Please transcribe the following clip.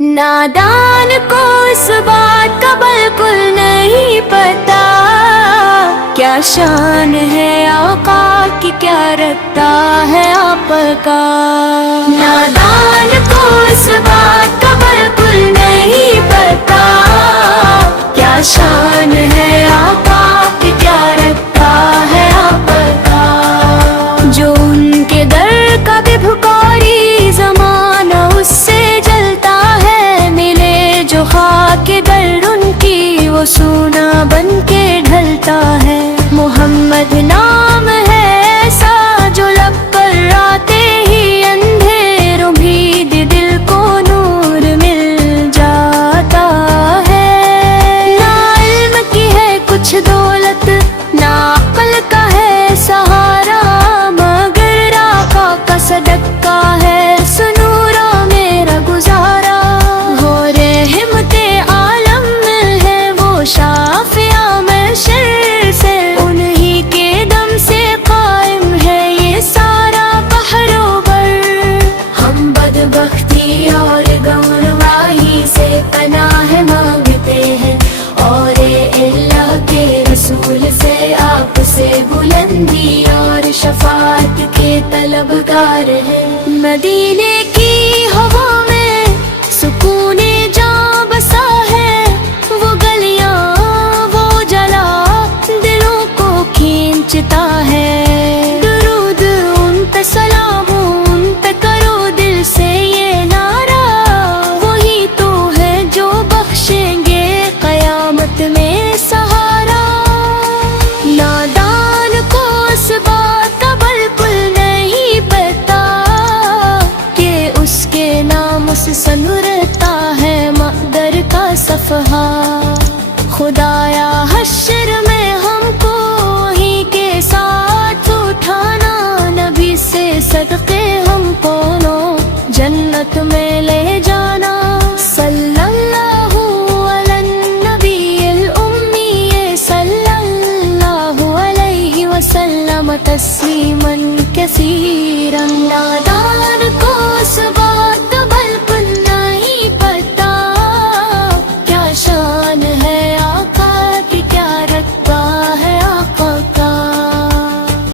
نادان کو اس بات کا بالکل نہیں پتا، کیا شان ہے آقا کی، کیا رکھتا ہے آپ کا۔ نادان کو اس بات کا بالکل نہیں پتا، کیا شان ہے آقا کی، کیا رکھتا ہے آپ کا۔ جو ان کے در کا بھی بھکاری زمانہ اس سے جلتا ہے، ملے جو خاک در ان کی وہ سونا بن کے ڈھلتا ہے۔ محمد نام ہے ایسا جو لب پر آتے ہی اندھیروں بھی دل کو نور مل جاتا ہے۔ نہ علم کی ہے کچھ دولت، نہ عقل کا ہے سہارا، مگر آقا کا صدقہ ہے سنورا میرا گزارا۔ وہ رحمت عالم ہے، وہ شافع محشر سے، انہی کے دم سے قائم ہے یہ سارا بحر و بر۔ ہم بدبختی اور گمراہی سے پناہ مانگتے ہیں، اور اللہ کے رسول سے آپ سے بلندی اور شفاعت کے طلبگار ہیں۔ مدینے کی ہوا میں سکون جاں بسا ہے، وہ گلیاں وہ جلا دلوں کو کھینچتا ہے۔ درود ان پہ، سلام ان پہ کرو دل سے یہ نعرہ، وہی تو ہے جو بخشیں گے قیامت میں سہارا۔ نادان کو اس بات کا بالکل نہیں پتا، کہ اس کے نام سے سنورتا ہے مقدر کا صفحہ۔ خدایا حشر میں ہم کو ہی کے ساتھ اٹھانا، نبی سے صدقے ہم کو جنت میں لے جانا۔ صلی اللہ علی النبی الامی، صلی اللہ علیہ وسلم تسلیما۔